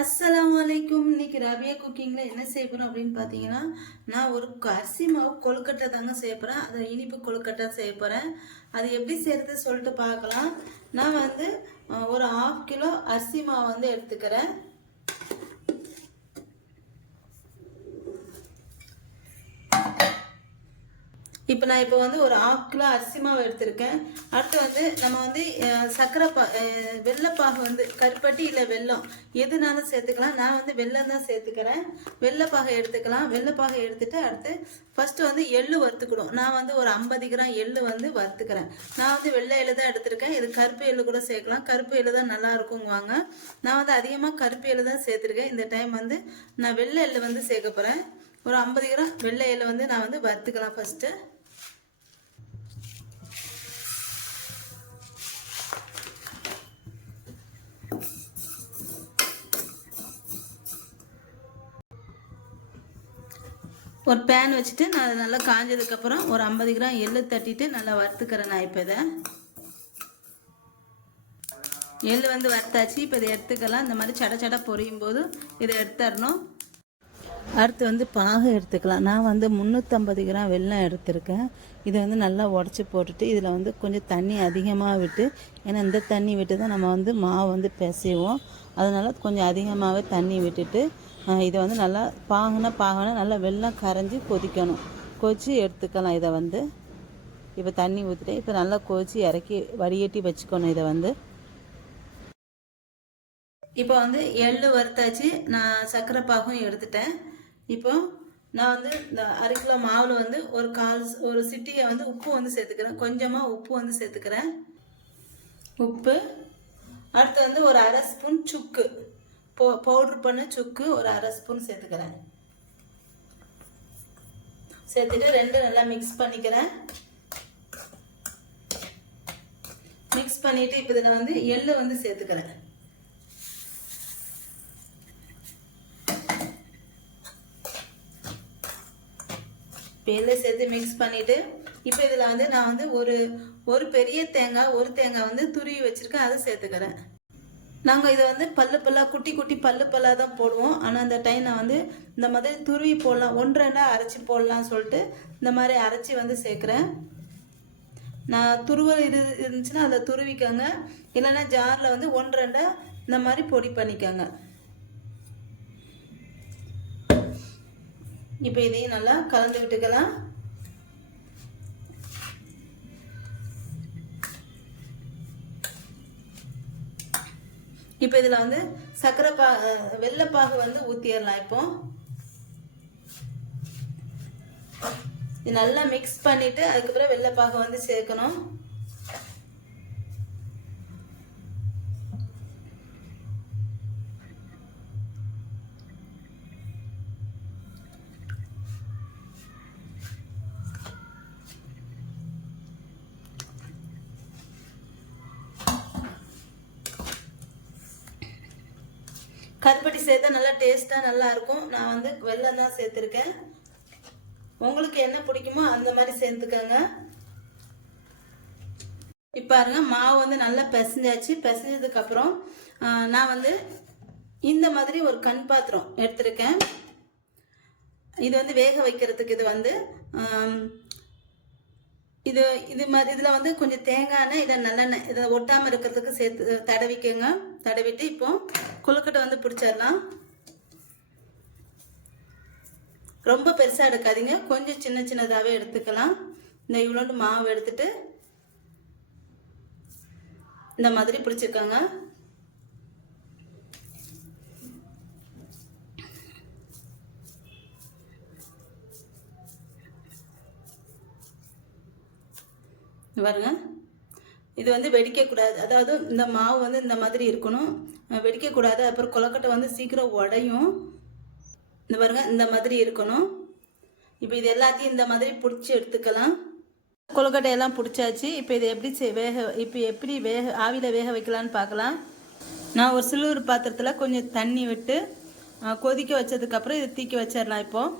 அஸ்ஸலாமு அலைக்கும். இன்னைக்கு ரபியா குக்கிங்கில் என்ன செய்ய போகிறோம் அப்படின்னு பார்த்தீங்கன்னா, நான் ஒரு அரிசி மாவு கொழுக்கட்டை தாங்க செய்ய போகிறேன். அதை இனிப்பு கொழுக்கட்டை செய்ய போகிறேன். அது எப்படி செய்கிறது சொல்லிட்டு பார்க்கலாம். நான் வந்து ஒரு 1/2 கிலோ அரிசி மாவு வந்து எடுத்துக்கிறேன். இப்போ நான் வந்து ஒரு 1/2 கிலோ அரிசி மாவு எடுத்திருக்கேன். அடுத்து வந்து நம்ம வந்து சர்க்கரை வெள்ளைப்பாகு வந்து கருப்பட்டி இல்லை வெல்லம் எதுனாலும் சேர்த்துக்கலாம். நான் வந்து வெல்லம் தான் சேர்த்துக்கிறேன். வெள்ளைப்பாகை எடுத்துக்கலாம். வெள்ளைப்பாகை எடுத்துட்டு அடுத்து ஃபஸ்ட்டு வந்து எள்ளு வறுத்துக்கிடும். நான் வந்து ஒரு 50 கிராம் எள்ளு வந்து வறுத்துக்கிறேன். நான் வந்து வெள்ளை எள்ளு தான் எடுத்திருக்கேன். இது கருப்பு எள்ளு கூட சேர்க்கலாம். கருப்பு எள்ளு தான் நல்லா இருக்குங்குவாங்க. நான் வந்து அதிகமாக கருப்பு எள்ளு தான் சேர்த்துருக்கேன். இந்த டைம் வந்து நான் வெள்ளை எள்ளு வந்து சேர்க்க போகிறேன். ஒரு 50 கிராம் வெள்ளை எள்ளு வந்து நான் வந்து வறுத்துக்கலாம் ஃபஸ்ட்டு. ஒரு பேன் வச்சுட்டு நான் அதை நல்லா காஞ்சதுக்கப்புறம் ஒரு 50 கிராம் எள்ளு தட்டிட்டு நல்லா வறுத்துக்கிறேன். நான் இப்போ இதை எள்ளு வந்து வறுத்தாச்சு. இப்போ இதை எடுத்துக்கலாம். இந்த மாதிரி சட சட பொரியும் போது இதை எடுத்துடணும். அடுத்து வந்து பாகு எடுத்துக்கலாம். நான் வந்து 350 கிராம் வெல்லம் எடுத்திருக்கேன். இதை வந்து நல்லா உடச்சி போட்டுட்டு இதில் வந்து கொஞ்சம் தண்ணி அதிகமாக விட்டு, ஏன்னா இந்த தண்ணி விட்டு தான் நம்ம வந்து மாவு வந்து பிசைவோம். அதனால் கொஞ்சம் அதிகமாகவே தண்ணி விட்டுட்டு இதை வந்து நல்லா பாகுனா நல்லா வெல்லம் கரைஞ்சி கொதிக்கணும். கொதித்து எடுத்துக்கலாம். இதை வந்து இப்போ தண்ணி ஊற்றிட்டு இப்போ நல்லா கொதித்து இறக்கி வடிகட்டி வச்சுக்கணும். இதை வந்து இப்போ வந்து எள்ளு வறுத்தாச்சு. நான் சர்க்கரை பாகும் எடுத்துட்டேன். இப்போ நான் வந்து இந்த 1/2 கிலோ மாவில் வந்து ஒரு சிட்டியை வந்து உப்பு வந்து சேர்த்துக்கிறேன். கொஞ்சமாக உப்பு வந்து சேர்த்துக்கிறேன். உப்பு அடுத்து வந்து ஒரு 1/2 ஸ்பூன் சுக்கு பவுட்ரு பண்ண சுக்கு ஒரு 1/2 ஸ்பூன் சேர்த்துக்கிறேன். சேர்த்துட்டு ரெண்டும் நல்லா மிக்ஸ் பண்ணிக்கிறேன். மிக்ஸ் பண்ணிட்டு இப்போ இதில் வந்து எள்ளு வந்து சேர்த்துக்கிறேன். இப்போ எள்ளு சேர்த்து மிக்ஸ் பண்ணிட்டு இப்போ இதில் வந்து நான் வந்து ஒரு பெரிய தேங்காய் வந்து துருவி வச்சிருக்கேன். அதை சேர்த்துக்கிறேன். நாங்கள் இதை வந்து குட்டி குட்டி பல்லாக தான் போடுவோம். ஆனால் அந்த டைம் நான் வந்து இந்த மாதிரி துருவி போடலாம், 1-2 அரைச்சி போடலாம்னு சொல்லிட்டு இந்த மாதிரி அரைச்சி வந்து சேர்க்குறேன். நான் துருவல் இருந்துச்சுன்னா அதை துருவிக்கோங்க. இல்லைன்னா ஜாரில் வந்து 1-2 இந்த மாதிரி பொடி பண்ணிக்கோங்க. இப்போ இதையும் நல்லா கலந்து விட்டுக்கலாம். இப்போ இதில் வந்து வெள்ளைப்பாகு வந்து ஊற்றிடலாம். இப்போ இது நல்லா மிக்ஸ் பண்ணிவிட்டு அதுக்கப்புறம் வெள்ளைப்பாகு வந்து சேர்க்கணும். கருப்பட்டி சேர்த்தா நல்லா டேஸ்ட்டாக நல்லா இருக்கும். நான் வந்து வெல்லம் தான் சேர்த்துருக்கேன். உங்களுக்கு என்ன பிடிக்குமோ அந்த மாதிரி சேர்த்துக்கோங்க. இப்போ பாருங்க மாவு வந்து நல்லா பிசைஞ்சாச்சு. பிசைஞ்சதுக்கப்புறம் நான் வந்து இந்த மாதிரி ஒரு கண் பாத்திரம் எடுத்திருக்கேன். இது வந்து வேக வைக்கிறதுக்கு இது வந்து இது மாதிரி இதில் வந்து கொஞ்சம் தேங்காய் எண்ணெய் இல்லை நல்லெண்ணெய் இதை ஒட்டாமல் இருக்கிறதுக்கு சேர்த்து தடவிக்கோங்க. தடவிட்டு இப்போ கொழுக்கட்டை வந்து பிடிச்சிடலாம். ரொம்ப பெருசாக எடுக்காதீங்க, கொஞ்சம் சின்ன சின்னதாகவே எடுத்துக்கலாம். இந்த இவ்வளோண்டு மாவு எடுத்துட்டு இந்த மாதிரி பிடிச்சிருக்காங்க. பாருங்க, இது வந்து வெடிக்கக்கூடாது. அதாவது இந்த மாவு வந்து இந்த மாதிரி இருக்கணும், வெடிக்கக்கூடாது. அப்புறம் கொழுக்கட்டை வந்து சீக்கிரம் உடையும். இந்த பாருங்க, இந்த மாதிரி இருக்கணும். இப்போ இது எல்லாத்தையும் இந்த மாதிரி பிடிச்சி எடுத்துக்கலாம். கொழுக்கட்டையெல்லாம் பிடிச்சாச்சு. இப்போ இது எப்படி ஆவியில் வேக வைக்கலான்னு பார்க்கலாம். நான் ஒரு சில்வர் பாத்திரத்தில் கொஞ்சம் தண்ணி விட்டு கொதிக்க வச்சதுக்கப்புறம் இதை தூக்கி வச்சிடலாம். இப்போது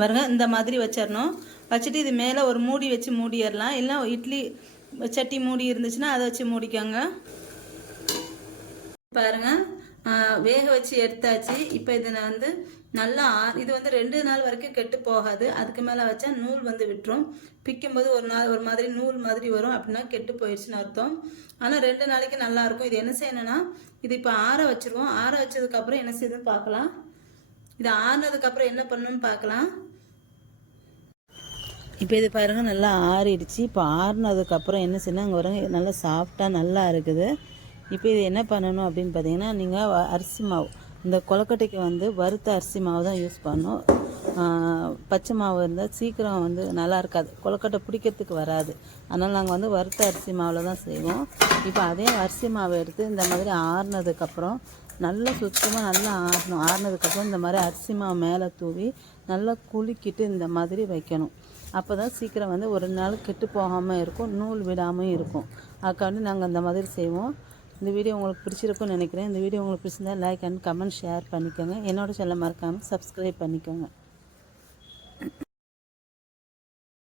பாருங்க, இந்த மாதிரி வச்சிடணும். வச்சுட்டு இது மேலே ஒரு மூடி வச்சு மூடிடலாம். இல்லை இட்லி சட்டி மூடி இருந்துச்சுன்னா அதை வச்சு மூடிக்கோங்க. பாருங்க, வேக வச்சு எடுத்தாச்சு. இப்போ இதை நான் வந்து நல்லா இது வந்து 2 நாள் வரைக்கும் கெட்டு போகாது. அதுக்கு மேலே வச்சா நூல் வந்து விட்டுரும். பிக்கும்போது ஒரு நாள் ஒரு மாதிரி நூல் மாதிரி வரும், அப்படின்னா கெட்டு போயிடுச்சுன்னு அர்த்தம். ஆனால் 2 நாளைக்கு நல்லாயிருக்கும். இது என்ன செய்யணும்னா, இது இப்போ ஆற வச்சுருவோம். ஆற வச்சதுக்கப்புறம் என்ன செய்யுதுன்னு பார்க்கலாம். இது ஆறினதுக்கப்புறம் என்ன பண்ணணும்னு பார்க்கலாம். இப்போ இது பாருங்கள் நல்லா ஆறிடுச்சு. இப்போ ஆறினதுக்கப்புறம் என்ன செய்யணும், அங்கே பாருங்கள் நல்லா சாஃப்டாக நல்லா இருக்குது. இப்போ இது என்ன பண்ணணும் அப்படின்னு பார்த்தீங்கன்னா, நீங்கள் அரிசி மாவு, இந்த கொழுக்கட்டைக்கு வந்து வறுத்த அரிசி மாவு தான் யூஸ் பண்ணணும். பச்சை மாவு இருந்தால் சீக்கிரம் வந்து நல்லா இருக்காது, கொழுக்கட்டை பிடிக்கிறதுக்கு வராது. அதனால் நாங்கள் வந்து வறுத்த அரிசி மாவில் தான் செய்வோம். இப்போ அதே அரிசி மாவை எடுத்து இந்த மாதிரி ஆறினதுக்கப்புறம் நல்லா சுத்தமாக நல்லா ஆறணும். ஆறினதுக்கப்புறம் இந்த மாதிரி அரிசி மாவு மேலே தூவி நல்லா குலுக்கிட்டு இந்த மாதிரி வைக்கணும். அப்போ தான் சீக்கிரம் வந்து ஒரு நாள் கெட்டு போகாமல் இருக்கும், நூல் விடாமல் இருக்கும். அதுக்காண்டி நாங்கள் அந்த மாதிரி செய்வோம். இந்த வீடியோ உங்களுக்கு பிடிச்சிருக்குன்னு நினைக்கிறேன். இந்த வீடியோ உங்களுக்கு பிடிச்சிருந்தா லைக் அண்ட் கமெண்ட் ஷேர் பண்ணிக்கோங்க. என்னோட சேனலை மறக்காமல் சப்ஸ்கிரைப் பண்ணிக்கோங்க.